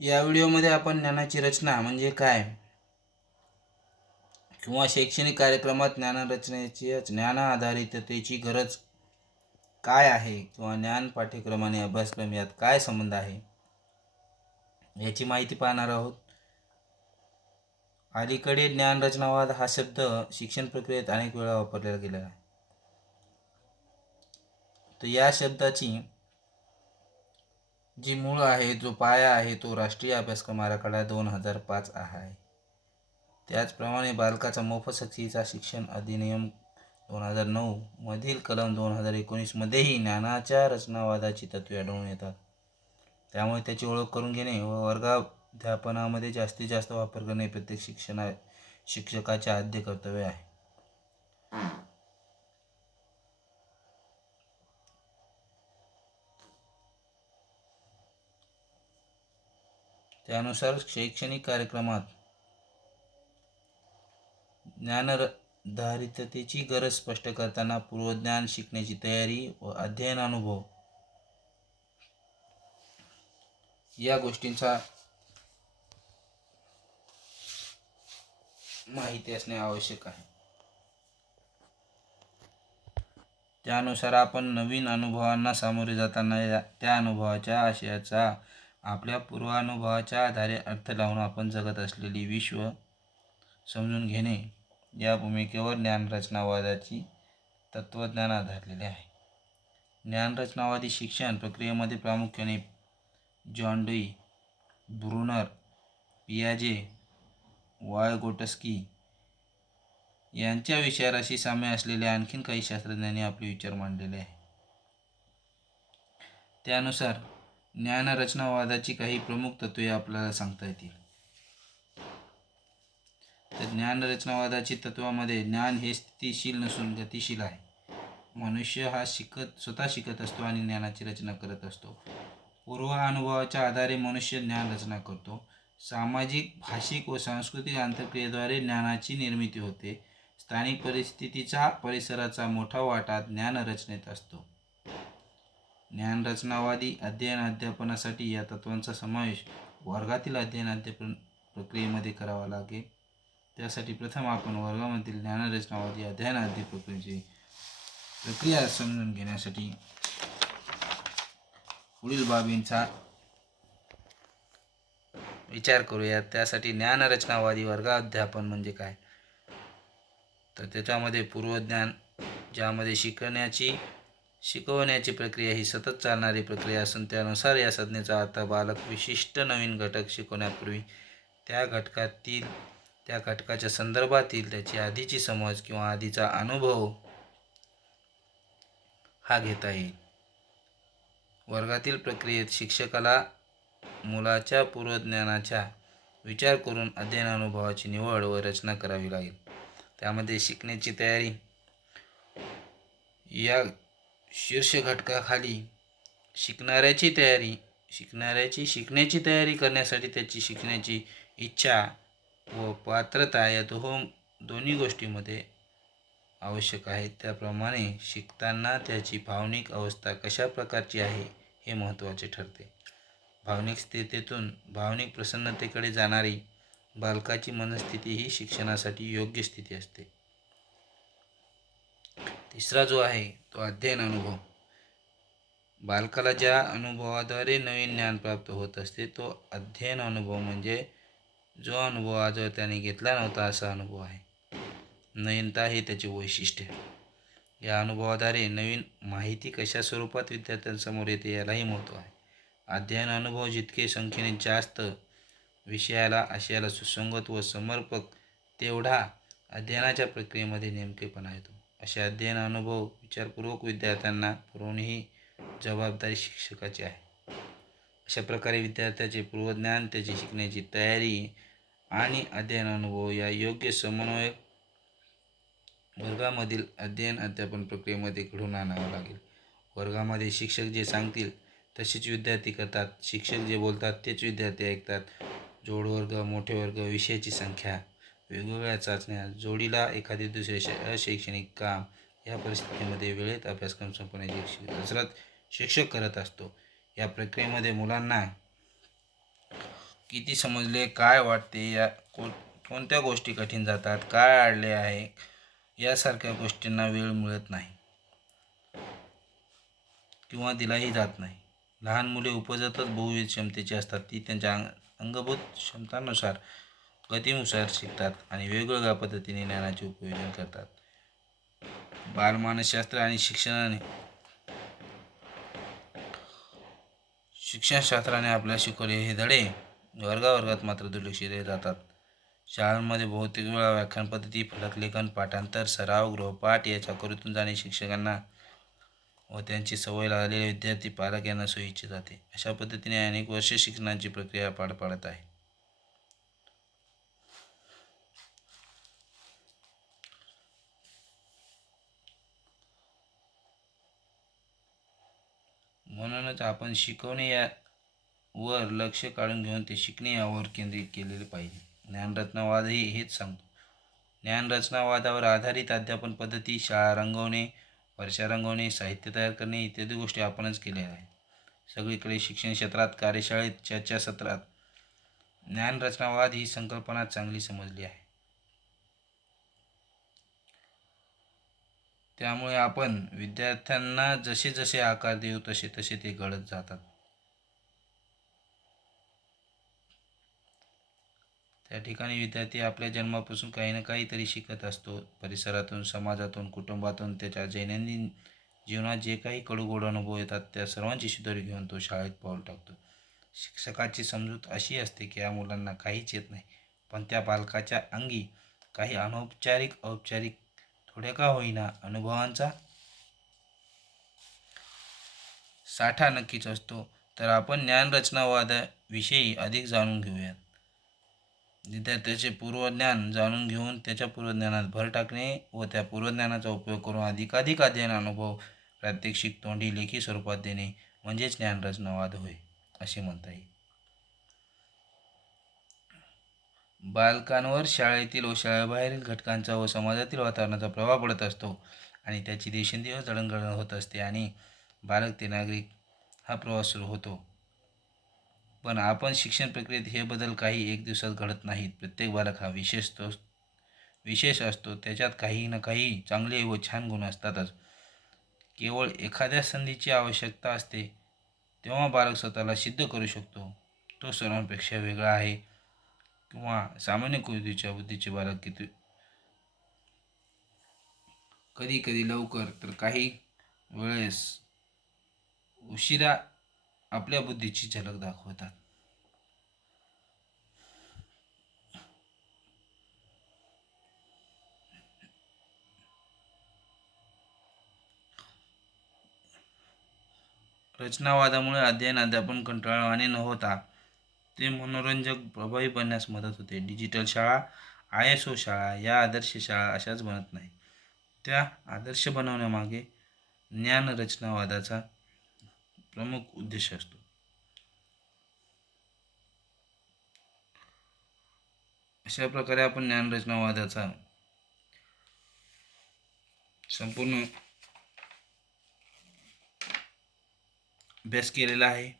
या व्हिडिओमध्ये आपण ज्ञानाची रचना म्हणजे काय? किंवा शैक्षणिक कार्यक्रमात ज्ञानरचनेची ज्ञान आधारिततेची गरज काय आहे? किंवा ज्ञान पाठ्यक्रम आणि अभ्यासक्रम यात काय संबंध आहे? याची माहिती पाहणार आहोत. अलीकडे ज्ञानरचनावाद हा शब्द शिक्षण प्रक्रियेत अनेक वेळा वापरला गेला आहे. तर या शब्दाची जी मूळ आहे जो पाया आहे तो राष्ट्रीय अभ्यासक्रम आराखडा दोन हजार पाच आहे. त्याचप्रमाणे बालकाचा मोफत सक्तीचा शिक्षण अधिनियम दोन हजार नऊ मधील कलम दोन हजार एकोणीसमध्येही ज्ञानाच्या रचनावादाची तत्वे आढळून येतात. त्यामुळे त्याची ओळख करून घेणे व वर्गाध्यापनामध्ये जास्तीत जास्त वापर करणे प्रत्येक शिक्षणा शिक्षकाचे आद्य कर्तव्य आहे. त्यानुसार शैक्षणिक कार्यक्रमात ज्ञानधारिततेची गरज स्पष्ट करताना पूर्वज्ञान शिकण्याची तयारी व अध्ययन अनुभव या गोष्टींचा माहिती असणे आवश्यक आहे. त्यानुसार आपण नवीन अनुभवांना सामोरे जाताना या त्या अनुभवाच्या आशयाचा आपल्या पूर्वानुभवाच्या आधारे अर्थ लावून आपण जगत असलेली विश्व समजून घेणे या भूमिकेवर ज्ञानरचनावादाची तत्त्वज्ञान आधारलेले आहे. ज्ञानरचनावादी शिक्षण प्रक्रियेमध्ये प्रामुख्याने जॉन डुई ब्रुनर पियाजे वायगोटस्की यांच्या विचाराशी साम्य असलेल्या आणखीन काही शास्त्रज्ञांनी आपले विचार मांडलेले आहे. त्यानुसार ज्ञानरचनावादाची काही प्रमुख तत्वे आपल्याला सांगता येतील. तर ज्ञानरचनावादाची तत्वामध्ये ज्ञान हे स्थितिशील नसून गतिशील आहे. मनुष्य हा शिकत स्वतः शिकत असतो आणि ज्ञानाची रचना करत असतो. पूर्व अनुभवाच्या आधारे मनुष्य ज्ञान रचना करतो. सामाजिक भाषिक व सांस्कृतिक आंतरक्रियेद्वारे ज्ञानाची निर्मिती होते. स्थानिक परिस्थितीचा परिसराचा मोठा वाटा ज्ञानरचनेत असतो. ज्ञानरचनावादी अध्ययन अध्यापनासाठी या तत्वांचा समावेश वर्गातील अध्ययन अध्यापन प्रक्रियेमध्ये करावा लागेल. त्यासाठी प्रथम आपण वर्गामधील ज्ञानरचनावादी अध्ययन अध्यापन प्रक्रियेची प्रक्रिया समजून घेण्यासाठी पुढील बाबींचा विचार करूया त्यासाठी ज्ञानरचनावादी वर्गाध्यापन म्हणजे काय? तर त्याच्यामध्ये पूर्वज्ञान ज्यामध्ये शिकण्याची शिकवण्याची प्रक्रिया ही सतत चालणारी प्रक्रिया असून त्यानुसार या संज्ञेचा अर्थ बालक विशिष्ट नवीन घटक शिकवण्यापूर्वी त्या घटकातील त्या घटकाच्या संदर्भातील त्याची आधीची समज किंवा आधीचा अनुभव हा घेता येईल. वर्गातील प्रक्रियेत शिक्षकाला मुलाच्या पूर्वज्ञानाच्या विचार करून अध्ययन अनुभवाची निवड व रचना करावी लागेल. त्यामध्ये शिकण्याची तयारी या शीर्ष घटकाखाली शिकणाऱ्याची तयारी शिकणाऱ्याची शिकण्याची तयारी करण्यासाठी त्याची शिकण्याची इच्छा व पात्रता या दोहो दोन्ही गोष्टीमध्ये आवश्यक आहे. त्याप्रमाणे शिकताना त्याची भावनिक अवस्था कशा प्रकारची आहे हे महत्त्वाचे ठरते. भावनिक स्थितीतून भावनिक प्रसन्नतेकडे जाणारी बालकाची मनस्थिती ही शिक्षणासाठी योग्य स्थिती असते. तिसरा जो आहे तो अध्ययन अनुभव. बालकाला ज्या अनुभवाद्वारे नवीन ज्ञान प्राप्त होत असते तो अध्ययन अनुभव म्हणजे जो अनुभव आजवर त्याने घेतला नव्हता असा अनुभव आहे. नवीनता हे त्याचे वैशिष्ट्य या अनुभवाद्वारे नवीन माहिती कशा स्वरूपात विद्यार्थ्यांसमोर येते यालाही महत्त्व आहे. अध्ययन अनुभव जितके संख्येने जास्त विषयाला आशयाला सुसंगत व समर्पक तेवढा अध्ययनाच्या प्रक्रियेमध्ये नेमकेपणा येतो. असे अध्ययन अनुभव विचारपूर्वक विद्यार्थ्यांना पुरवणे ही जबाबदारी शिक्षकाची आहे. अशा प्रकारे विद्यार्थ्याचे पूर्वज्ञान त्याची शिकण्याची तयारी आणि अध्ययन अनुभव या योग्य समन्वय वर्गामधील अध्ययन अध्यापन प्रक्रियेमध्ये घडून आणावं लागेल. वर्गामध्ये शिक्षक जे सांगतील तसेच विद्यार्थी करतात. शिक्षक जे बोलतात तेच विद्यार्थी ऐकतात. जोडवर्ग मोठे वर्ग विषयाची संख्या वेगवेगळ्या चाचण्या जोडीला एखादे दुसरे शै अशैक्षणिक काम या परिस्थितीमध्ये वेळेत अभ्यासक्रम संपवण्याची कसरत शिक्षक करत असतो. या प्रक्रियेमध्ये मुलांना किती समजले काय वाटते या को कोणत्या गोष्टी कठीण जातात काय अडले आहे यासारख्या गोष्टींना वेळ मिळत नाही. किंवा दिलाही जात नाही. लहान मुले उपजतच बहुविध क्षमतेची असतात. ती त्यांच्या अंग अंगभूत क्षमतानुसार गतीनुसार शिकतात आणि वेगवेगळ्या पद्धतीने ज्ञानाचे उपयोजन करतात. बालमानसशास्त्र आणि शिक्षणाने शिक्षणशास्त्राने आपल्याला शिकवले हे धडे वर्गावर्गात मात्र दुर्लक्षित जातात. शाळांमध्ये बहुतेक वेळा व्याख्यान पद्धती फलकलेखन पाठांतर सराव गृहपाठ याच्या करीतून जाणे शिक्षकांना व त्यांची सवय लागलेले विद्यार्थी पालक यांना सोयीचे जाते. अशा पद्धतीने अनेक वर्ष शिक्षणाची प्रक्रिया पार पाडत आहे. म्हणूनच आपण शिकवणे या वर लक्ष काढून घेऊन ते शिकणे यावर केंद्रित केलेले पाहिजे. ज्ञानरत्नवादही हेच सांगतो. ज्ञानरचनावादावर आधारित अध्यापन पद्धती शाळा रंगवणे वर्षा रंगवणे साहित्य तयार करणे इत्यादी गोष्टी आपणच केल्या आहेत. सगळीकडे शिक्षण क्षेत्रात कार्यशाळेत चर्चासत्रात ज्ञानरचनावाद ही संकल्पना चांगली समजली आहे. त्यामुळे आपण विद्यार्थ्यांना जसे जसे आकार देऊ तसे तसे ते घडत जातात. त्या ठिकाणी विद्यार्थी आपल्या जन्मापासून काही ना काहीतरी शिकत असतो. परिसरातून समाजातून कुटुंबातून त्याच्या दैनंदिन जीवनात जे काही कडूगोड अनुभव येतात त्या सर्वांची शिदोरी घेऊन तो शाळेत पाऊल टाकतो. शिक्षकाची समजूत अशी असते की या मुलांना काहीच येत नाही. पण त्या बालकाच्या अंगी काही अनौपचारिक औपचारिक थोड्या का होईना अनुभवांचा. साठा नक्कीच असतो तर आपण ज्ञानरचनावादाविषयी अधिक जाणून घेऊयात. विद्यार्थ्याचे पूर्वज्ञान जाणून घेऊन त्याच्या पूर्वज्ञानात भर टाकणे व त्या पूर्वज्ञानाचा उपयोग करून अधिकाधिक अध्ययन अनुभव प्रात्यक्षिक तोंडी लेखी स्वरूपात देणे म्हणजेच ज्ञानरचनावाद होय असे म्हणता येईल. बालकांवर शाळेतील व शाळेबाहेरील घटकांचा व समाजातील वातावरणाचा प्रभाव पडत असतो आणि त्याची दिवसेंदिवस जडणघडण होत असते आणि बालक ते नागरिक हा प्रवास सुरू होतो. पण आपण शिक्षण प्रक्रियेत हे बदल काही एक दिवसात घडत नाहीत. प्रत्येक बालक हा विशेष तो विशेष असतो. त्याच्यात काही ना काही चांगले व छान गुण असतातच. केवळ एखाद्या संधीची आवश्यकता असते तेव्हा बालक स्वतःला सिद्ध करू शकतो. तो सर्वांपेक्षा वेगळा आहे. किंवा सामान्य कृतीच्या बुद्धीचे बालक किती कधी कधी लवकर तर काही वेळेस उशिरा आपल्या बुद्धीची झलक दाखवतात. रचनावादामुळे अध्ययन अध्यापन कंटाळवाणे न होता ते मनोरंजक प्रभावी बनण्यास मदत होते. डिजिटल शाळा आय एस ओ शाळा या आदर्श शाळा अशाच बनत नाही. त्या आदर्श बनवण्यामागे ज्ञानरचनावादाचा प्रमुख उद्देश असतो. अशा प्रकारे आपण ज्ञानरचनावादाचा संपूर्ण अभ्यास केलेला आहे.